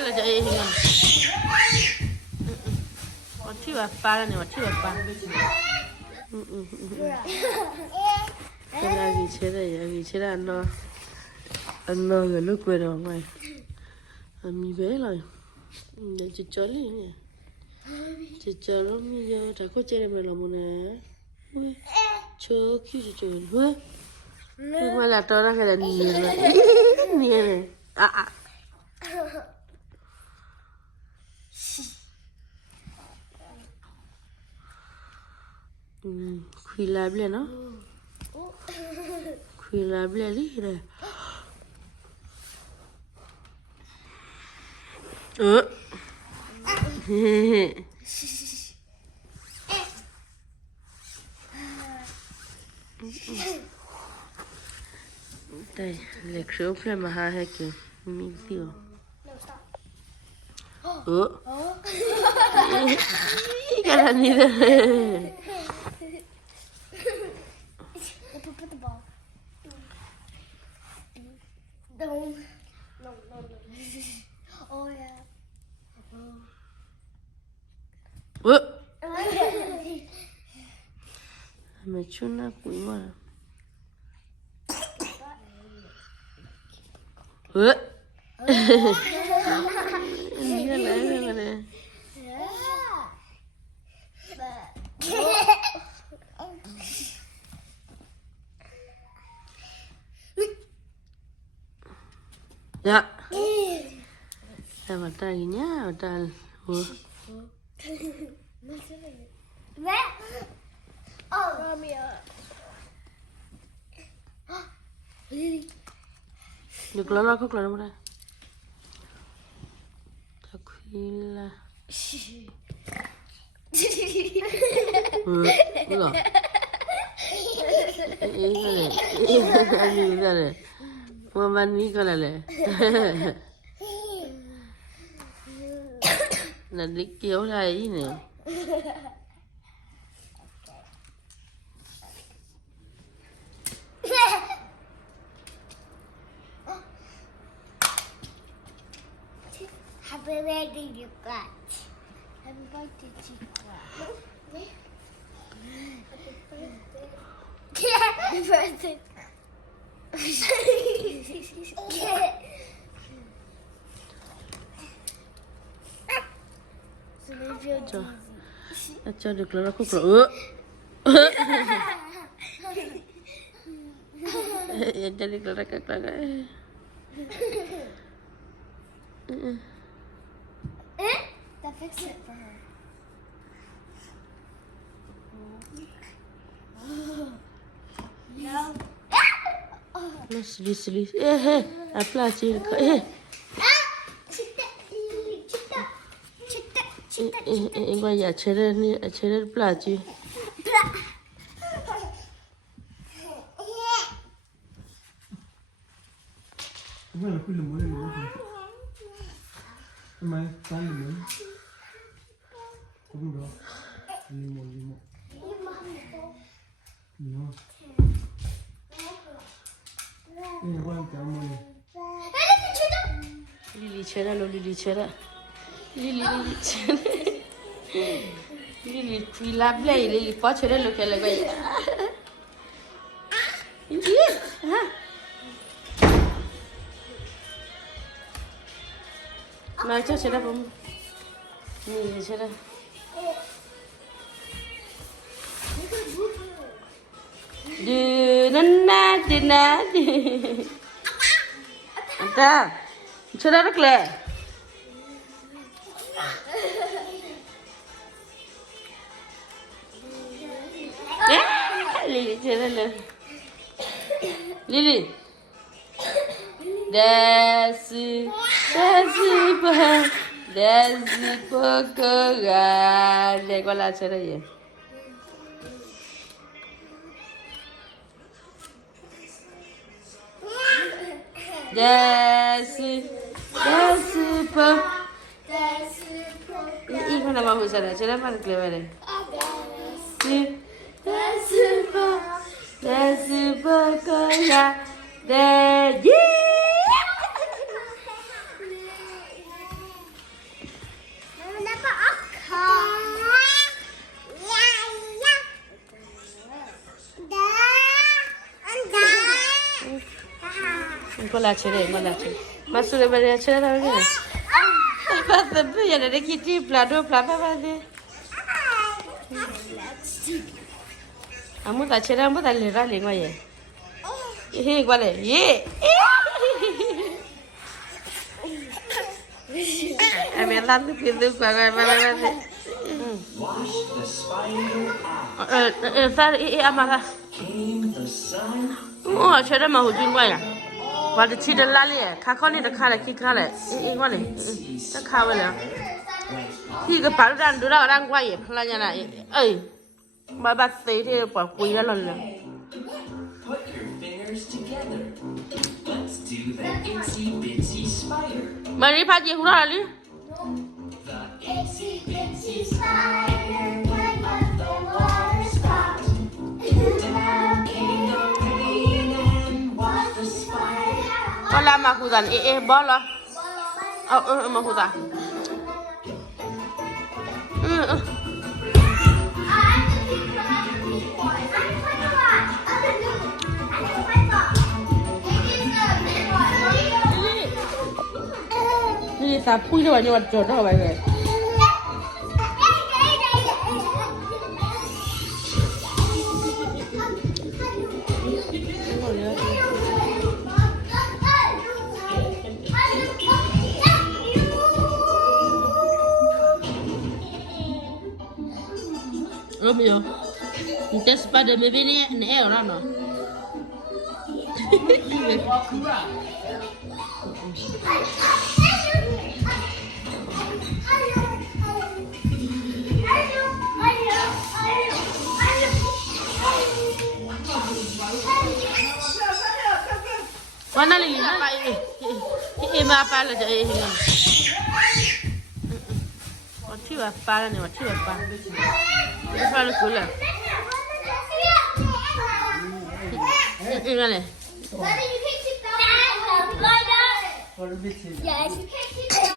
了这一个，我去吧，扒了呢，我去吧扒。这来比切的也比切的ăn no rồi lúc quay đầu ngoài mi bé rồi để chị chơi đi nhỉ chị chơi lắm bây giờ chả có chơi này làm một nè chơi khi chị chơi nữa nhưng mà là tôi đang cái là nhiều này khui làm lên nó khui làm lên đi này đây lệch số phải mà hai hay kiểu mình tiêu cái là gì đây Put the ball. No. Oh yeah. mày chun nó quỷ mà nghe lấy rồi mà nè dạ mà ta gì nhá mà ta Mẹ. Oh, Romeo. Lily. được lớn khóc lớn đây thật khi là được anh ra này mà bạn nghĩ coi là là đi kéo này nè Happy birthday, you got. Happy birthday, Chica. Happy birthday. cho được là nó khóc rồi cho được là các bạn That fixed it for her. No. nó xử lý à placi qua nhà chơi đến placi Bueno, qui lo muoio. Ma taglio. Come va? Limo. No. Guarda, amore. Lili c'era Lili qui la play Lili poi c'era lo che le vai mà cho c'era bom Lili c'era Dina Anta c'era la Claire Lili c'era Lili Desce poco grande quella c'era io Desce poco Iko nama husara c'era per clevere Desce poco grande la chere, ma la chere. Ma sulle bere chere la bere. Basta più le chitti plado plapa bade. Amuta chere amuta le ra le ngoye. Quale? Ye. Me dan que de para Wash the spider out. Sar amara. Came the sun. Oh, chere ma hu jin waya. Wa de chi de la le ka kho ni de kha le ki kha le. Ngwa le. Ta kha wa le. Ki ga pa ran du ra ran kwa ye phla nya na. Ai. Ba ba se de pa kui la le. Put your fingers together. Let's do the itsy bitsy spider. Mari pa ji hu ra li. The itsy bitsy spider went up the water spout. Down came the rain and washed the spider. Hola ma hu dan bo lo. Ma hu da. Ni sa pui de wa ni wa jo do ba le. Romeo, não tem espada me vem nem ora não. Mana lili apa ini? Ini apa lah jadi ini? Waktu apa lah ni? Waktu apa? Apa lah kula? Ini mana? Daddy, you can keep that. Yes, you can keep it.